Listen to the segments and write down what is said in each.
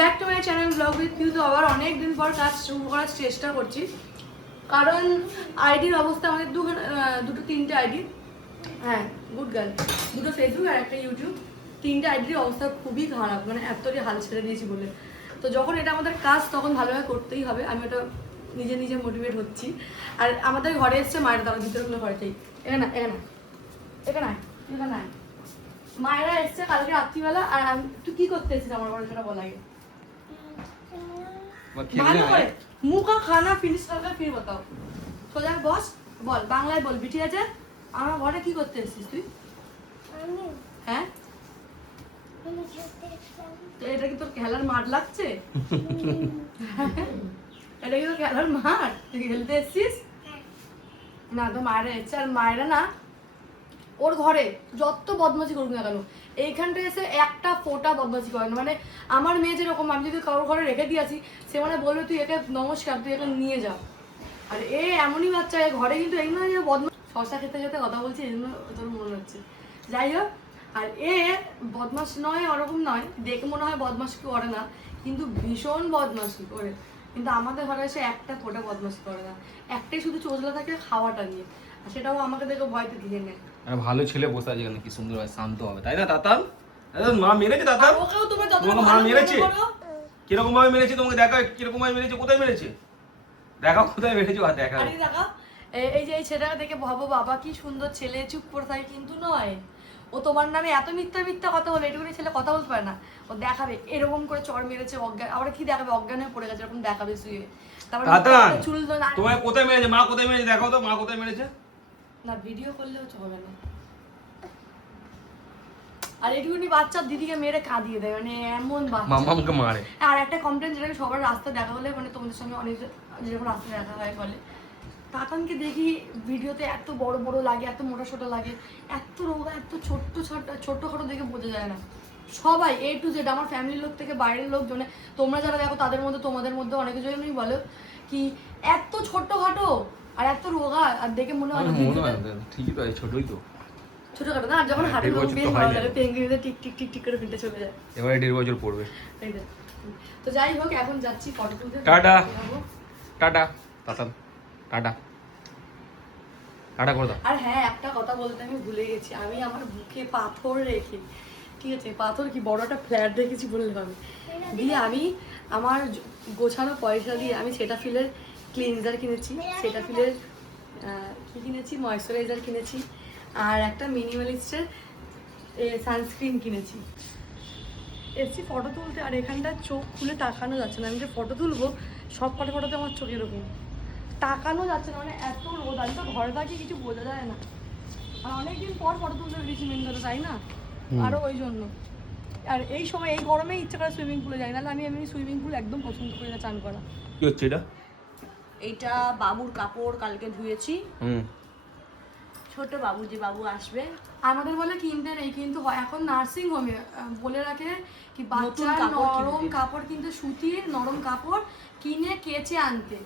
Back to my channel blog with you. তো আবার অনেক দিন পর কাজ শুরু করার চেষ্টা করছি, কারণ আইডির অবস্থা আমাদের দুটো তিনটে আইডি, হ্যাঁ গুড গার্ল, দুটো ফেসবুক আর একটা ইউটিউব, তিনটে আইডির অবস্থা খুবই খারাপ, মানে এতটাই হাল ছেড়ে দিয়েছি বলে। তো যখন এটা আমাদের কাজ তখন ভালোভাবে করতেই হবে, আমি ওটা নিজে নিজে মোটিভেট হচ্ছি। আর আমাদের ঘরে এসছে মায়ের, তারা ভিতরে কোনো ঘরেতেই এখানে এখানে এখানে এখানে মায়েরা এসছে কালকে রাত্রিবেলা। আর তুই কি করতে এসেছিস আমার ঘরে সেটা বলা আগে, ভালো করে মুখ আর খানা ফিনিশ করবে ফির बताओ। সোজা বস, বল বাংলায় বলবি, ঠিক আছে? আমার ঘরে কি করতে এসেছিস তুই? হ্যাঁ, এটা কি তোর খেলার মাঠ লাগছে? এটা কি তোর খেলার মাঠ? তুই খেলতে এসেছিস? না, তো মায়েরা এসছে, আর মায়েরা না ওর ঘরে যত বদমাশি করুক না কেন, এইখানটা এসে একটা ফোঁটা বদমাশি করে না। মানে আমার মেয়ে যেরকম, আমি যদি কারোর ঘরে রেখে দিয়েছি, সে মানে বলবে তুই একে নমস্কার, তুই একে নিয়ে যা। আর এ এমনই বাচ্চা, ঘরে কিন্তু এই নয় যে বদমাশ, শশা খেতে খেতে কথা বলছি এই জন্য তোর মনে হচ্ছে, যাই হোক। আর এ বদমাশ নয়, ওরকম নয়, দেখে মনে হয় বদমাশি করে না, কিন্তু ভীষণ বদমাশি করে। কিন্তু আমাদের ঘরে এসে একটা ফোঁটা বদমাশি করে না, একটাই শুধু চোজলা থাকে খাওয়াটা নিয়ে, আর সেটাও আমাকে দেখে ভয়তে দিয়ে নেয়। ভালো ছেলে বসে আছে এখানে, কি সুন্দর হয়, শান্ত হবে, তাই না তাতাল? মা মেরেছে তাতাল? ওকেও তুমি তোমাকে মা মেরেছে? কিরকম ভাবে মেরেছে তোমাকে দেখা, কিরকম ভাবে মেরেছে, কোথায় মেরেছে দেখা, কোথায় মেরেছে আর দেখা। আরে দেখা, এই যে এই ছেলেটা দেখে ভাবো বাবা কি সুন্দর ছেলে, চুপ করে থাকে, কিন্তু নয়, ও তোমার নামে এত মিথ্যা মিথ্যা কথা বলে, এটুকুনি ছেলে কথা বলতে পারে না। ও দেখাবে এরকম করে চড় মেরেছে, অজ্ঞান, আবার কি দেখাবে, অজ্ঞান হয়ে পড়ে গেছে, এরকম দেখাবে শুয়ে। তারপর চুল তোমায় কোথায় মেরেছে, মা কোথায় মেরেছে দেখাও তো, মা কোথায় মেরেছে। না ভিডিও করলেও চলবে না। আর এটুকুনি বাচ্চা দিদিকে মেরে কাঁদিয়ে দেয়, মানে এমন বাচ্চা মামাকে মারে। আর একটা কমপ্লেন, যেটাকে সবার রাস্তায় দেখা হলে, মানে তোমাদের সঙ্গে অনেক যেরকম রাস্তায় দেখা হয় বলে, তাতানকে দেখি ভিডিওতে এত বড় বড় লাগে, এত মোটা সোটা লাগে, এত রোগা, এত ছোট্ট ছোট্টখাটো দেখে বোঝা যায় না। সবাই এ টু জেড, আমার ফ্যামিলির লোক থেকে বাইরের লোকজনে, তোমরা যারা দেখো তাদের মধ্যে, তোমাদের মধ্যে অনেকে জনই বলো কি এত ছোট্টখাটো আর এত রোগা, আর দেখে মনে হয় ঠিকই তো, ছোটই তো, ছোটখাটো না। আর যখন হাটের লোক বেশ ভালো লাগে, পেঙ্গুইনে টিক টিক টিক টিক করে ফিল্টে চলে যায়, এবারে 1.5 বছর পড়বে। তো যাই হোক, এখন যাচ্ছি ফটো তুলতে। টাটা টাটা তাতাল, টাটা টাটা করে দাও। আর হ্যাঁ, একটা কথা বলতে আমি ভুলে গেছি, আমি আমার বুকে পাথর রেখে, ঠিক আছে, পাথর কি বড় একটা ফ্ল্যাট রেখেছি বললে হবে, দিয়ে আমি আমার গোছানো পয়সা দিয়ে আমি সেটাফিলের ক্লিনজার কিনেছি, সেটাফিলের কি কিনেছি, ময়েশ্চারাইজার কিনেছি, আর একটা মিনিমালিস্টের সানস্ক্রিন কিনেছি। এসছি ফটো তুলতে, আর এখানটা চোখ খুলে তাকানো যাচ্ছে না, আমি যে ফটো তুলবো সব ফটোতে আমার চোখ এরকম তাকানো যাচ্ছে না, মানে এত রোদ। আমি তো ঘরে থাকি, কিছু বোঝা যায় না, আর অনেকদিন পর ফটো তুলতে বেরিয়েছি মেন কথা, তাই না? আরও ওই জন্য। আর এই সময় এই গরমে ইচ্ছা করে সুইমিং পুলে যাই, নাহলে আমি এমনি সুইমিং পুল একদম পছন্দ করি না চান করা। কি হচ্ছে এটা? এইটা বাবুর কাপড় কালকে ধুয়েছি, ছোট বাবু, যে বাবু আসবে। আমাদের বলে কিনতে নেই, কিন্তু এখন নার্সিং হোমে বলে রাখে কি বাচ্চার নরম কাপড় কিনতে, সুতির নরম কাপড় কিনে কেচে আনতে,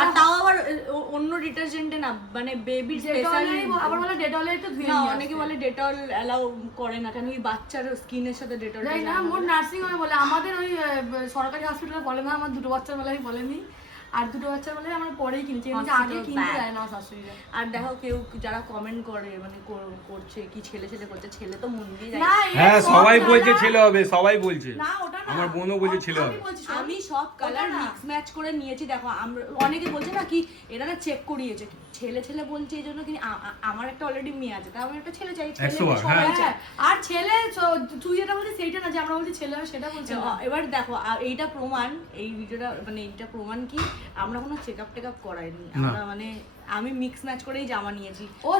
আর তাও আবার অন্য ডিটারজেন্টে না, মানে বেবি স্পেশাল। আবার বলে ডেটলে একটু ধুয়ে না, নিয়ে অনেকে বলে ডেটল অ্যালাউ করে না, কেন কি বাচ্চার স্কিনের সাথে ডেটল যায় না। মোট নার্সিং হোমে বলে, আমাদের ওই সরকারি হসপিটালে বলে না, আমার দুটো বাচ্চার বেলায় বলেনি, আর দুটো বাচ্চার বেলায় আমরা পরেই কিনেছি, আগে কিনতে যায় না শাশুড়িরা। আর দেখো কেউ যারা কমেন্ট করে, মানে করছে কি ছেলে ছেলে করছে, ছেলে তো মন দিয়ে যায়। হ্যাঁ সবাই বলছে ছেলে হবে, সবাই বলছে, না ওটা না, আমার বোনও বলছে ছেলে হবে। আমি সব কালার মিক্স ম্যাচ করে নিয়েছি। দেখো আমরা অনেকে বলছে না কি এরা না চেক করিয়েছে, ছেলে ছেলে বলছে এই জন্য কি, আমার একটা অলরেডি মেয়ে আছে, তাই আমি একটা ছেলে চাই, ছেলে সবাই চায়। আর ছেলে তুই যেটা বলছিস সেইটা না, যে আমরা বলছি ছেলে হবে সেটা বলছি। এবার দেখো এইটা প্রমাণ, এই ভিডিওটা মানে এইটা প্রমাণ কি আমরা কোনো চেকআপ টেকআপ করাইনি, আমরা মানে আমি মিক্স ম্যাচ করেই জামা নিয়েছি। ও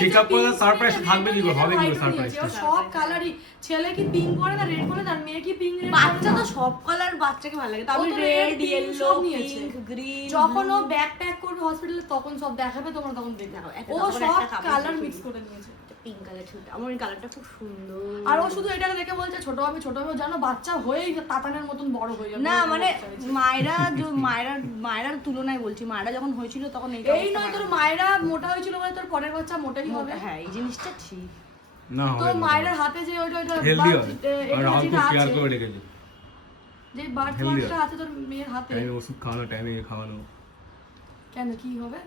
চেকআপ করে সারপ্রাইজ থাকবে কি, হবে কি সারপ্রাইজ? ও সব কালারই, ছেলে কি পিঙ্ক করে না রেড করে, আর মেয়ে কি পিঙ্ক রেড। বাচ্চা তো সব কালার বাচ্চাকে ভালো লাগে, তো আমি রেড ইয়েলো পিঙ্ক গ্রিন। যখন ও ব্যাগ প্যাক করবে হসপিটালে তখন সব দেখাবে, তোমরা তখন দেখবে ও সব কালার মিক্স করে নিয়েছে। পিঙ্ক কালার ছোট, আমার এই কালারটা খুব সুন্দর। আর ও শুধু এটাকে দেখে বলছে ছোট হবে ছোট হবে, জানো বাচ্চা হয়েই তাতানের মতন বড় হয়ে যাবে না, মানে মায়েরার তুলনায় বলছি, মায়েরা যখন হয়েছিল তখন এই নয় তোর মায়েরা মোটা হয়েছিল বলে তোর পরের বাচ্চা মোটাই হবে। হ্যাঁ এই জিনিসটা ঠিক না, তোর মায়ের হাতে যে ওইটা হেলদি হবে, আর রাহুল খুব কেয়ার করে রেখেছে। যে বার্থ Healthy ওয়ানটা আছে তোর মেয়ের হাতে, টাইমে ওষুধ খাওয়ানো, টাইমে খাওয়ানো, কেন কি হবে?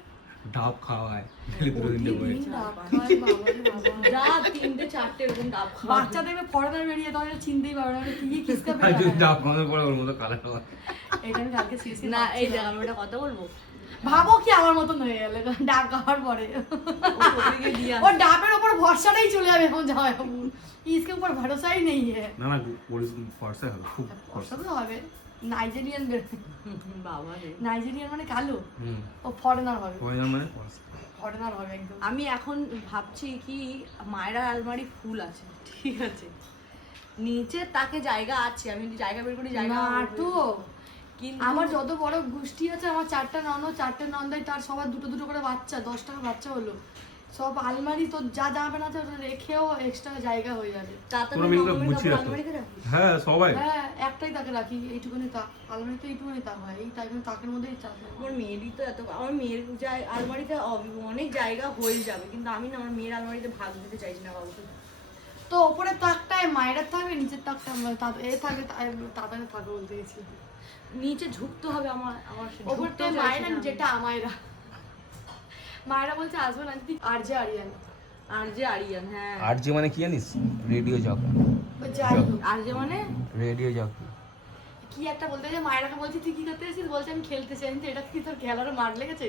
ডাব খাওয়ায় ডেলি 2-3 করে। প্রতিদিন ডাব খায়, বাবারে বাবা। যা 3-4টে এরকম ডাব খাওয়া। বাচ্চা দেখবে ফরেনার বেরিয়ে তাহলে চিনতেই পারবে না কি কি কিসকা আর পেয়ে যদি যায়। ডাব খাওয়ানোর পরে ওর মতো কালার হয়। এটা আমি কালকে সিরিয়াসলি না এই দেখ আমি একটা কথা বলবো, ভাবো কি আমার মতন হয়ে গেলে ডাব খাওয়ার পরে ও তোকে দিয়ে ও ডাবের উপর ভরসাটাই চলে যাবে এখন জামাই বাবু, इसके ऊपर भरोसा ही नहीं है। না না ফর্সা হবে, খুব ফর্সা। ভরসা তো হবে, নাইজেরিয়ান বাবা রে। নাইজেরিয়ান মানে কালো, হুম, ও ফরেনার হবে, ওই নাম মানে ফর্সা। ফরেনার হবে একদম। আমি এখন ভাবছি কি মায়েরা আলমারি ফুল আছে, ঠিক আছে, নিচে তাকে জায়গা আছে, আমি যদি জায়গা বের করি জায়গা নাটু, কিন্তু আমার যত বড় গোষ্ঠী আছে, আমার 4টা ননদ, 4টে নন্দাই, তার সবার 2-2 করে বাচ্চা, 10টা বাচ্চা হলো, সব আলমারি তো যা যাবে না ওটা রেখেও এক্সট্রা জায়গা হয়ে যাবে। তাতে পুরো মিলকে গুছিয়ে রাখো। আলমারিতে রাখি। হ্যাঁ সবাই। হ্যাঁ একটাই তাকে রাখি, এইটুকুনি তাক, আলমারিতে এইটুকুনি তাক হয়, এই তাকে তাকের মধ্যেই চাপ হয়। আমার মেয়েরই তো এত, আমার মেয়ের আলমারিতে অনেক জায়গা হয়ে যাবে, কিন্তু আমি না আমার মেয়ের আলমারিতে ভাগ দিতে চাইছি না বাবুকে। তো ওপরে তাকটায় মায়ের থাকবে, নিচের তাকটা এ থাকবে, তাদের থাকবে বলতে গেছি। নিচে ঝুঁকতে হবে আমার ওপরটায় মায়েরা, যেটা আমায়রা, মায়েরা বলছে আসবে না যদি আরজে আরিয়ান, আর যে আরিয়ান, হ্যাঁ আর যে মানে কি জানিস? Radio jockey. ও যাই হোক, আর যে মানে রেডিও জকি। কি একটা বলতে যে মায়েরাকে বলছি তুই কি করতে এসেছিস, বলছে আমি খেলতে চাই। আমি তো এটা কি তোর খেলার মাঠ লেগেছে,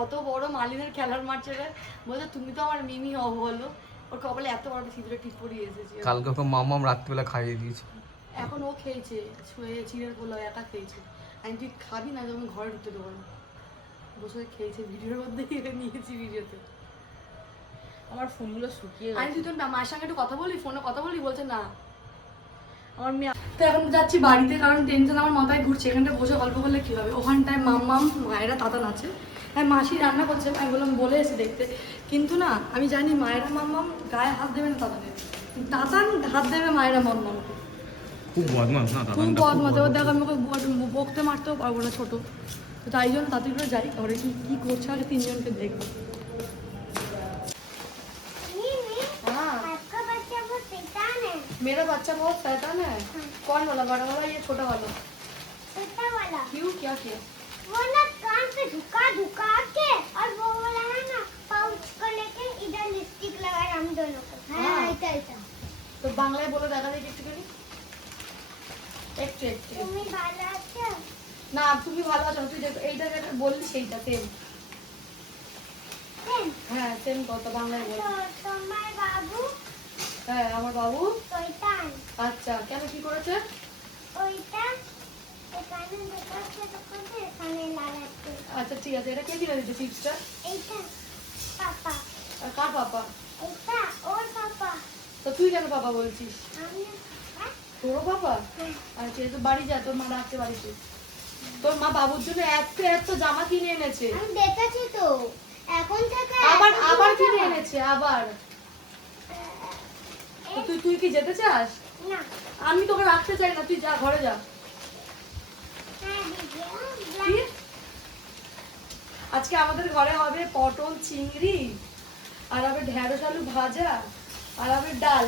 অত বড় মালিনের খেলার মাঠ ছেড়ে বলছে তুমি তো আমার মিমি হবো, বলো ওর কপালে এত বড় সিঁদুরে টিপ পরিয়ে এসেছি। কালকে ওকে মামাম রাত্রিবেলা খাইয়ে দিয়েছে। এখন ও খেয়েছে, শুয়ে চিড়ের পোলাও একা খেয়েছে। আমি তুই খাবি না, যখন ঘরে ঢুকতে দেবো না, বসে খেয়েছে, ভিডিওর মধ্যে নিয়েছি ভিডিওতে। আমার ফোনগুলো শুকিয়ে আমি গেছে। তুই তোর মায়ের সঙ্গে একটু কথা বলি, ফোনে কথা বলি, বলছে না। আমার মেয়ে তো এখন যাচ্ছি বাড়িতে, কারণ টেনশন আমার মাথায় ঘুরছে, এখানটা বসে গল্প করলে কি হবে, ওখানটায় মাম্মাম মায়েরা তাতান আছে, হ্যাঁ মাসি রান্না করছে, আমি বললাম বলে এসে দেখতে, কিন্তু না আমি জানি মায়েরা মাম্মাম গায়ে হাত দেবে না তাতানের, তাতান হাত দেবে মায়েরা মাম্মামকে। খুব বদমাস না দাদা। খুব বদমাস, এবার দেখ আমি ওকে বকতে মারতেও পারবো না ছোটো, তো তাই জন্য তাড়াতাড়ি করে যাই, ঘরে কি কী করছে আগে 3 জনকে দেখবো। हाँ आपका बच्चा बहुत शैतान है। मेरा बच्चा बहुत शैतान है। कौन वाला, बड़ा वाला या छोटा वाला? छोटा वाला क्यों, क्या किया? वो ना कान पे झुका झुका के, और वो वाला है ना पाउच को लेके इधर लिपस्टिक लगाया हम दोनों को। हाँ। ऐसा ऐसा তো বাংলায় বলে দেখা দেখি একটুখানি, একটু একটু। तुम्हें भाला अच्छा না তুমি ভালো আছো না, তুই এইটা যেটা বললি সেইটা সেম। है হ্যাঁ সেম কথা বাংলায় বল। तो तुम्हारे बाबू হ্যাঁ আমার বাবু। शैतान আচ্ছা কেন কি করেছে? ওইটা এখানে দেখাচ্ছে তখন এখানে লাগাচ্ছে আচ্ছা ঠিক আছে, এটা কে কিনে দিচ্ছে চিপসটা? এইটা পাপা, আর কার পাপা? এইটা ওর পাপা। তো তুই কেন পাপা বলছিস? আমি হ্যাঁ? তোরও পাপা? আচ্ছা তো বাড়ি যা, তোর মা ডাকতে বাড়িতে। তোর মা বাবুর জন্য এত এত জামা কিনে এনেছে, আমি দেখেছি তো, এখন থেকে আবার এত আবার জামা। কিনে এনেছে আবার। তো তুই তুই কি যেতে চাস? না আমি তোকে রাখতে চাই না, তুই যা ঘরে যা। হ্যাঁ দিদি কি? আজকে আমাদের ঘরে হবে পটল চিংড়ি, আর হবে ঢেঁড়স আলু ভাজা, আর হবে ডাল।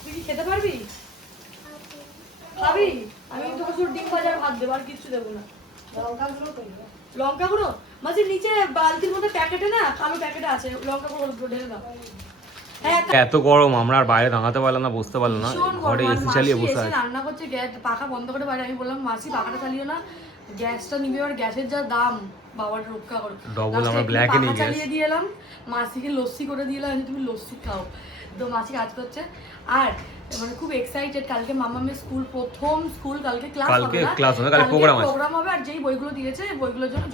তুই কি খেতে পারবি? খাবি? আমি তোকে শুধু ডিম ভাজা আর ভাত দেবো, আর কিচ্ছু দেবো না। লঙ্কা গুঁড়ো মাঝে নিচে বালতির মধ্যে প্যাকেটে না, কালো প্যাকেটে আছে, লঙ্কা গুঁড়ো ঢেলে দাও। হ্যাঁ এত গরম আমরা আর বাইরে দাঁড়াতে পারলাম না, বসতে পারলাম না, ভীষণ ঘরে গরম। আর এসি চালিয়ে মাসি বসে এসে আছি। রান্না করছে, গ্যাস পাখা বন্ধ করে বাইরে। আমি বললাম মাসি পাখাটা চালিও না, গ্যাসটা নিবে, আর গ্যাসের যা দাম বাবার রক্ষা করো। Double Last এ আমরা একটু black এ নিয়ে পাখা গ্যাস। চালিয়ে দিয়ে এলাম, মাসিকে লস্যি করে দিয়ে এলাম, তুমি লস্যি খাও। তো মাসি কাজ করছে, আর মানে খুব এক্সাইটেড, কালকে মামামের প্রথম স্কুল, কালকে ক্লাস কালকে হবে না, class হবে, কালকে program আছে। প্রোগ্রাম হবে, আর যেই বইগুলো দিয়েছে বইগুলোর জন্য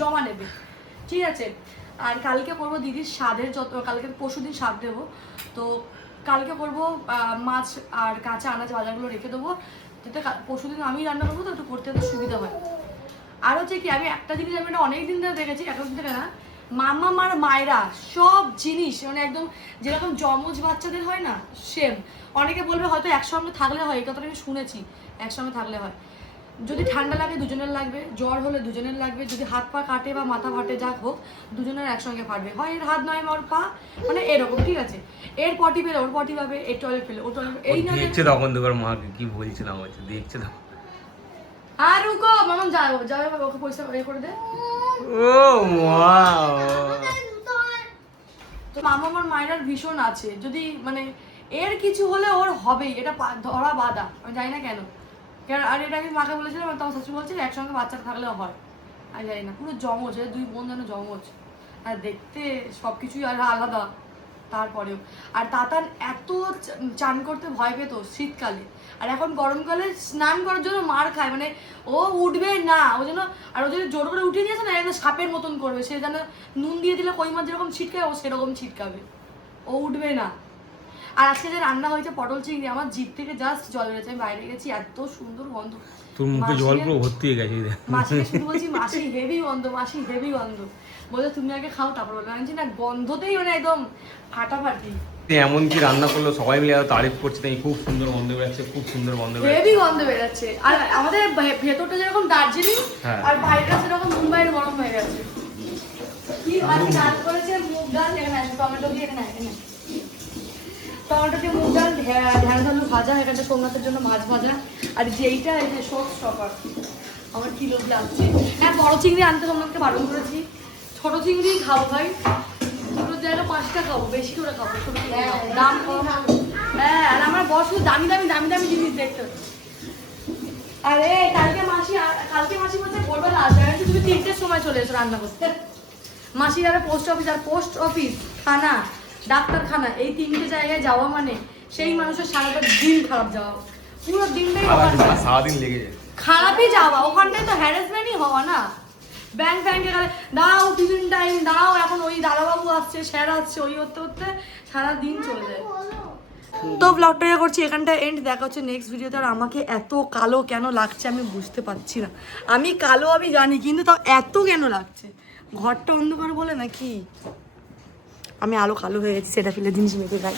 জমা নেবে, ঠিক আছে। আর কালকে করবো দিদির স্বাদের যত, কালকে পরশুদিন স্বাদ দেবো, তো কালকে করবো মাছ আর কাঁচা আনাজ বাজারগুলো রেখে দেবো, যাতে পরশুদিন আমি রান্না করবো, তো একটু করতে একটু সুবিধা হয়। আর হচ্ছে কি, আমি একটা জিনিস আমি এটা অনেকদিন ধরে দেখেছি, এখন থেকে না, মামা মার মায়েরা সব জিনিস মানে একদম যেরকম জমজ বাচ্চাদের হয় না, সেম। অনেকে বলবে হয়তো একসঙ্গে থাকলে হয়, এই কথাটা আমি শুনেছি, একসঙ্গে থাকলে হয়। যদি ঠান্ডা লাগে দুজনের লাগবে, জ্বর হলে দুজনের লাগবে, যদি হাত পা কাটে বা মাথা ফাটে যা হোক দুজনের একসঙ্গে ফাটবে, হয় এর হাত নয় ওর পা, মানে এরকম, ঠিক আছে? এর পটি পেলে ওর পটি পাবে, এর টয়লেট পেলে ওর টয়লেট, এই না দেখছে তখন তোর মাকে কি বলছিলাম, হচ্ছে দেখছে তখন। আর রুকো মামাম যাও যাও, ওকে পয়সা করে দে। ও মা, তো মামা আমার মায়ের ভীষণ আছে, যদি মানে এর কিছু হলে ওর হবেই, এটা ধরা বাঁধা, আমি জানি না কেন। আর এটা আমি মাকে বলেছিলাম, তোমার শাশুড়ি বলছে একসঙ্গে বাচ্চা থাকলেও হয়, আমি জানি না, পুরো জমজ, দুই বোন যেন জমজ, আর দেখতে সব কিছুই আলাদা। তারপরেও আর তাতান এত চান করতে ভয় পেত শীতকালে, আর এখন গরমকালে স্নান করার জন্য মার খায়, মানে ও উঠবে না, ও যেন, আর ও যদি জোর করে উঠিয়ে দিয়েছে না একদম সাপের মতন করবে, সে যেন নুন দিয়ে দিলে কই মাছ যেরকম ছিটকায় ও সেরকম ছিটকাবে, ও উঠবে না। আর আজকে যে রান্না হয়েছে পটল চিংড়ি, আমার জিভ থেকে জাস্ট জল বেরোচ্ছে, আমি বাইরে গেছি, এত সুন্দর গন্ধ, তোর মুখে জল পুরো ভর্তি হয়ে গেছে। মাসিকে শুধু বলছি মাসি হেভি গন্ধ, মাসি হেভি গন্ধ, বলে তুমি আগে খাও তারপর বলবে, আমি না গন্ধতেই মানে একদম ফাটাফাটি। এমনকি রান্না করলো সবাই মিলে তারিফ করছে, তাই খুব সুন্দর গন্ধ বেরোচ্ছে, খুব সুন্দর গন্ধ বেরোচ্ছে। হেভি গন্ধ বেরোচ্ছে, আর আমাদের ভেতরটা যেরকম দার্জিলিং আর বাইরেটা সেরকম মুম্বাইয়ের গরম হয়ে গেছে। কি ভালো ডাল করেছে, মুগ ডাল, এখানে আছে টমেটো দিয়ে, এখানে টমেটো দিয়ে মুগ ডাল, ঢেঁড়স আলু ভাজা, এখানটা সোমনাথের জন্য মাছ ভাজা, আর যেইটা এই যে শর্ট স্টপার আমার কিলো লাগছে। হ্যাঁ বড় চিংড়ি আনতে সোমনাথকে বারণ করেছি, ছোট চিংড়ি খাবো ভাই, দুটোর জায়গায় 5টা খাবো, বেশি করে খাবো, ছোট চিংড়ি খাবো, দাম কম। হ্যাঁ আর আমার বস দামি দামি দামি দামি জিনিস দেখতে। আরে কালকে মাসি বলতে ভোরবেলা আসবে, তুমি 3টের সময় চলে এসো রান্না করতে। মাসি যাবে পোস্ট অফিস থানা ডাক্তারখানা, এই 3টে জায়গায় যাওয়া মানে সেই মানুষের সারাটা দিন খারাপ যাওয়া, পুরো দিনটাই সারাদিন লেগে যায়, খারাপই যাওয়া, ওখানটায় তো হ্যারাসমেন্টই হওয়া না। ব্যাংকে গেলে দাঁড়াও টিফিন টাইম দাঁড়াও, এখন ওই দাদাবাবু আসছে, স্যার আসছে, ওই করতে করতে সারা দিন চলে যায়। তো ব্লগটা করছি এখানটা এন্ড, দেখা হচ্ছে নেক্সট ভিডিওতে। আর আমাকে এত কালো কেন লাগছে আমি বুঝতে পারছি না, আমি কালো আমি জানি, কিন্তু তাও এত কেন লাগছে, ঘরটা অন্ধকার বলে নাকি আমি আলো কালো হয়ে গেছি, সেটা ফেলে জিনিস মেপে খাই।